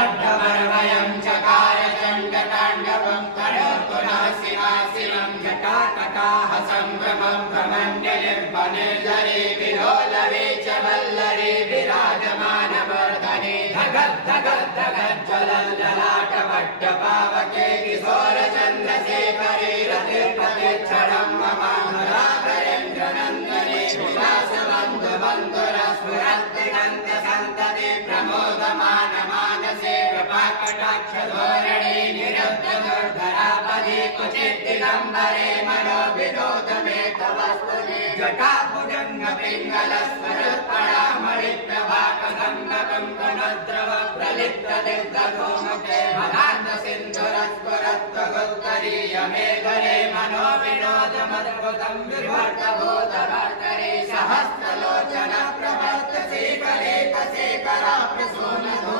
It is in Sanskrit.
खड्गमर्मयं चकार चण्डताण्डवं करोतुनः शिवाशिवं जटाकटाः संभ्रमं भ्रमण्यलिम्बनिर्झरे विलोलवे च वल्लरे विराजमानवर्धने धगद्धगद्धगज्ज्वलल्ललाटपट्टपावके किशोरचन्द्रशेखरे रतिर्प्रतिक्षणं ममाधराधरेन्द्रनन्दने विलासबन्धुबन्धुरस्फुरद्दिगन्तसन्तते प्रमोदमानमानसे कृपाकटाक्षधोरणे निरुद्धदुर्धरापदे क्वचिद्दिगम्बरे मनोविनोदमे तव स्तुते जटाभुजङ्गपिङ्गलस्वरुत्परामणिप्रभाकगङ्गकङ्कणद्रव प्रलिप्तदिग्धधूमके मदान्तसिन्धुरस्फुरत्वगुत्तरीयमेघले मनोविनोदमद्भुतं विभर्तभूतभर्तरे सहस्रलोचन प्रवर्तशेखरे कशेखरा प्रसूनधू